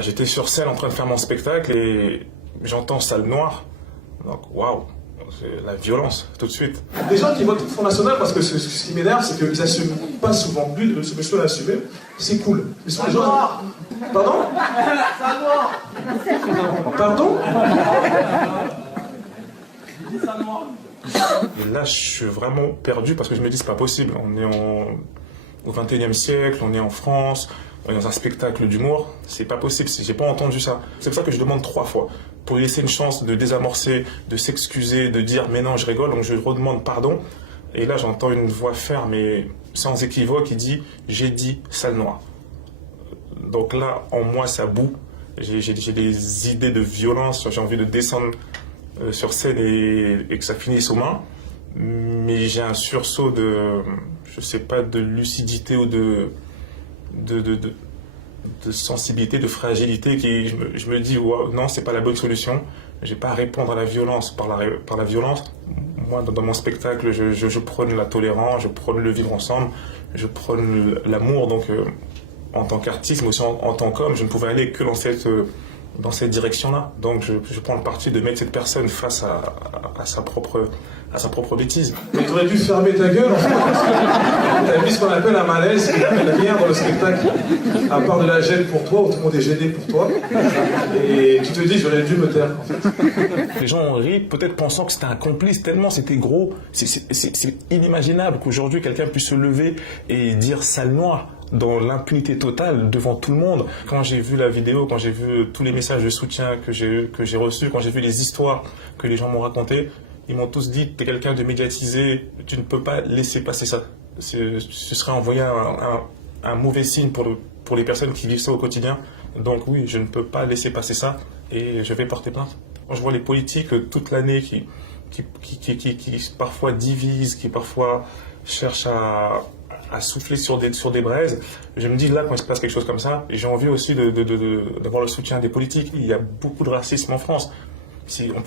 J'étais sur scène en train de faire mon spectacle et j'entends salle noire. Donc, waouh, c'est la violence, tout de suite. Des gens qui votent Front National, parce que ce qui m'énerve, c'est qu'ils n'assument pas souvent. Lui, ce monsieur l'a assumé, c'est cool. Mais souvent, les gens... Pardon? Pardon? Et là, je suis vraiment perdu parce que je me dis, c'est pas possible. On est au XXIe siècle, on est en France, on est dans un spectacle d'humour. C'est pas possible, j'ai pas entendu ça. C'est pour ça que je demande 3 fois. Pour lui laisser une chance de désamorcer, de s'excuser, de dire, mais non, je rigole, donc je redemande pardon. Et là, j'entends une voix ferme et sans équivoque qui dit, j'ai dit salle noire. Donc là, en moi, ça boue. J'ai des idées de violence, j'ai envie de descendre sur scène et que ça finisse aux mains, mais j'ai un sursaut de, je sais pas, de lucidité ou de sensibilité, de fragilité qui, je me dis, wow, non, c'est pas la bonne solution. J'ai pas à répondre à la violence par la violence. Moi, dans mon spectacle, je prône la tolérance, je prône le vivre ensemble, je prône l'amour. Donc, en tant qu'artiste, mais aussi en tant qu'homme, je ne pouvais aller que dans cette direction-là. Donc je prends le parti de mettre cette personne face à sa propre bêtise. Mais tu aurais dû fermer ta gueule, en fait. Tu as mis ce qu'on appelle un malaise, qui n'appelle rien dans le spectacle, à part de la gêne pour toi, où tout le monde est gêné pour toi. Et tu te dis, j'aurais dû me taire, en fait. Les gens ont ri, peut-être pensant que c'était un complice, tellement c'était gros. C'est inimaginable qu'aujourd'hui quelqu'un puisse se lever et dire salle noire dans l'impunité totale devant tout le monde. Quand j'ai vu la vidéo, quand j'ai vu tous les messages de soutien que j'ai reçus, quand j'ai vu les histoires que les gens m'ont racontées, ils m'ont tous dit, t'es quelqu'un de médiatisé, tu ne peux pas laisser passer ça. Ce serait envoyer un mauvais signe pour les personnes qui vivent ça au quotidien. Donc oui, je ne peux pas laisser passer ça et je vais porter plainte. Quand je vois les politiques toute l'année qui parfois divisent, qui parfois cherchent à souffler sur des braises, je me dis là, quand il se passe quelque chose comme ça, j'ai envie aussi d'avoir le soutien des politiques. Il y a beaucoup de racisme en France.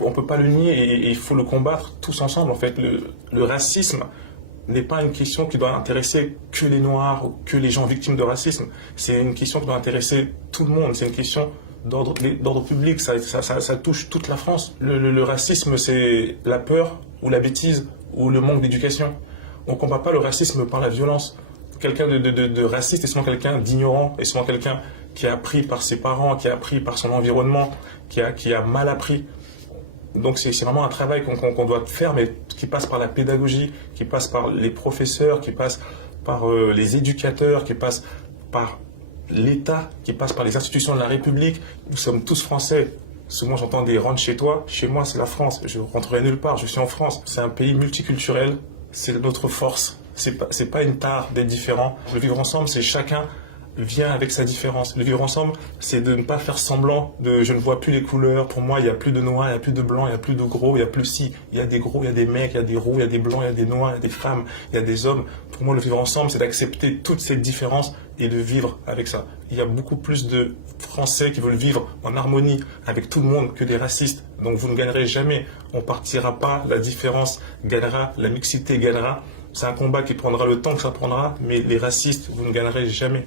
On ne peut pas le nier et il faut le combattre tous ensemble. En fait, le racisme n'est pas une question qui doit intéresser que les Noirs ou que les gens victimes de racisme. C'est une question qui doit intéresser tout le monde. C'est une question d'ordre public. Ça touche toute la France. Le racisme, c'est la peur ou la bêtise ou le manque d'éducation. On ne combat pas le racisme par la violence. Quelqu'un de raciste est souvent quelqu'un d'ignorant, est souvent quelqu'un qui a appris par ses parents, qui a appris par son environnement, qui a mal appris. Donc c'est vraiment un travail qu'on doit faire, mais qui passe par la pédagogie, qui passe par les professeurs, qui passe par les éducateurs, qui passe par l'État, qui passe par les institutions de la République. Nous sommes tous Français. Souvent j'entends des rentre chez toi. Chez moi c'est la France. Je rentrerai nulle part. Je suis en France. C'est un pays multiculturel. C'est notre force. C'est pas une tare d'être différent. Le vivre ensemble, c'est chacun vient avec sa différence. Le vivre ensemble, c'est de ne pas faire semblant de je ne vois plus les couleurs. Pour moi, il n'y a plus de noir, il n'y a plus de blanc, il n'y a plus de gros, il n'y a plus si. Il y a des gros, il y a des mecs, il y a des roux, il y a des blancs, il y a des noirs, il y a des femmes, il y a des hommes. Pour moi, le vivre ensemble, c'est d'accepter toutes ces différences et de vivre avec ça. Il y a beaucoup plus de Français qui veulent vivre en harmonie avec tout le monde que des racistes. Donc vous ne gagnerez jamais. On partira pas, la différence gagnera, la mixité gagnera. C'est un combat qui prendra le temps que ça prendra, mais les racistes, vous ne gagnerez jamais.